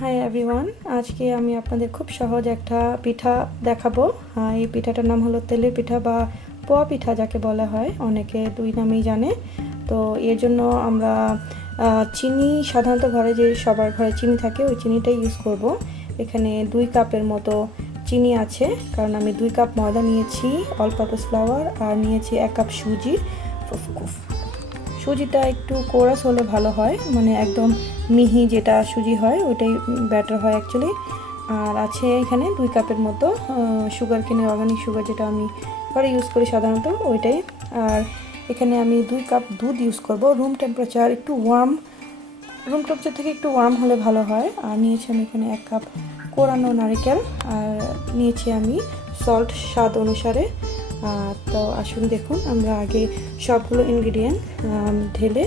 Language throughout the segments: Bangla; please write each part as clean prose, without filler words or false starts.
হাই এভরিওয়ান, আজকে আমি আপনাদের খুব সহজ একটা পিঠা দেখাবো। এই পিঠাটার নাম হলো তেলের পিঠা বা পোয়া পিঠা যাকে বলা হয়, অনেকে দুই নামেই জানে। তো এর জন্য আমরা চিনি, সাধারণত ঘরে যে সবার ঘরে চিনি থাকে ওই চিনিটাই ইউজ করব। এখানে 2 কাপের মতো চিনি আছে, কারণ আমি 2 কাপ ময়দা নিয়েছি, অল পারপাস ফ্লাওয়ার, আর নিয়েছি 1 কাপ সুজি। সুজিটা একটু কোরাস হলে ভালো হয়, মানে একদম মিহি যেটা সুজি হয় ওইটাই ব্যাটার হয় অ্যাকচুয়ালি। আর আছে এখানে 2 কাপের মতো সুগার কেনে, অর্গানিক সুগার যেটা আমি ঘরে ইউজ করি সাধারণত ওইটাই। আর এখানে আমি 2 কাপ দুধ ইউজ করব, রুম টেম্পারেচার থেকে একটু ওয়ার্ম হলে ভালো হয়। আর নিয়েছি আমি এখানে 1 কাপ কোরানো নারকেল, আর নিয়েছি আমি সল্ট স্বাদ অনুসারে। তো আসুন দেখুন, আমরা আগে সবগুলো ইনগ্রিডিয়েন্ট ঢেলে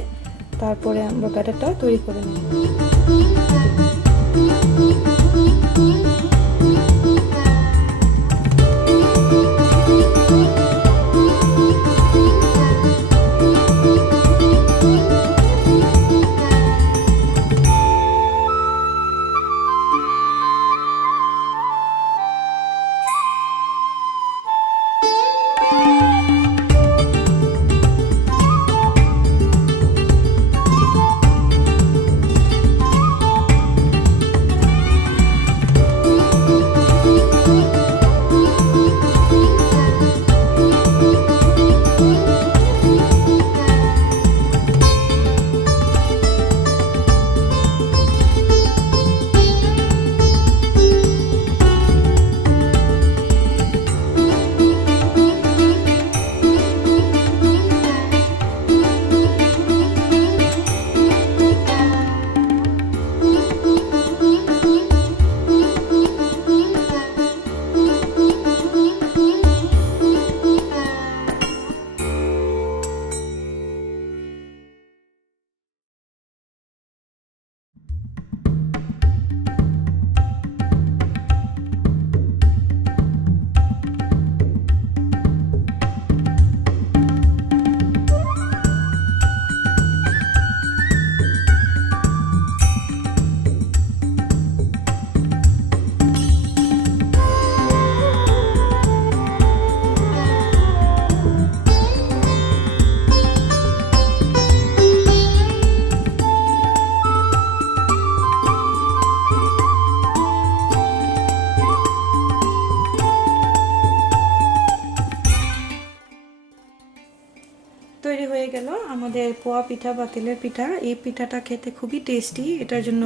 তারপরে আমরা ব্যাটারটা তৈরি করে নেব। তৈরি হয়ে গেল আমাদের পোয়া পিঠা বা তেলের পিঠা। এই পিঠাটা খেতে খুবই টেস্টি। এটার জন্য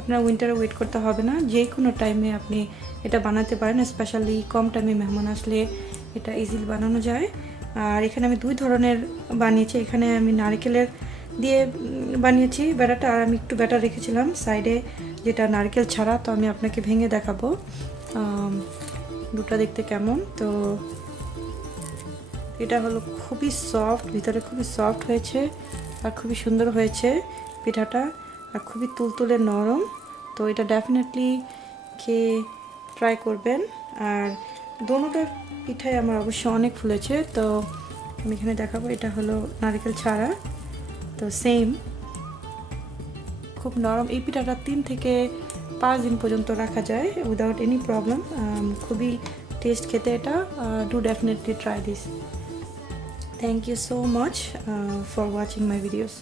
আপনার উইন্টারে ওয়েট করতে হবে না, যে কোনো টাইমে আপনি এটা বানাতে পারেন। স্পেশালি কম টাইমে মেহমান আসলে এটা ইজিলি বানানো যায়। আর এখানে আমি 2 ধরনের বানিয়েছি। এখানে আমি নারকেলের দিয়ে বানিয়েছি ব্যাটারটা, আর আমি একটু ব্যাটার রেখেছিলাম সাইডে যেটা নারকেল ছাড়া। তো আমি আপনাকে ভেঙে দেখাবো দুটো দেখতে কেমন। তো এটা হলো খুবই সফট, ভিতরে খুবই সফট হয়েছে আর খুবই সুন্দর হয়েছে পিঠাটা, আর খুবই তুলতুলে নরম। তো এটা ডেফিনেটলি খেয়ে ট্রাই করবেন। আর দোনোটা পিঠাই আমার অবশ্য অনেক ফুলেছে। তো আমি এখানে দেখাবো, এটা হলো নারকেল ছাড়া, তো সেম খুব নরম। এই পিঠাটা 3 থেকে 5 দিন পর্যন্ত রাখা যায় উইদাউট এনি প্রবলেম। খুবই টেস্ট খেতে এটা। Do definitely try this. Thank you so much for watching my videos.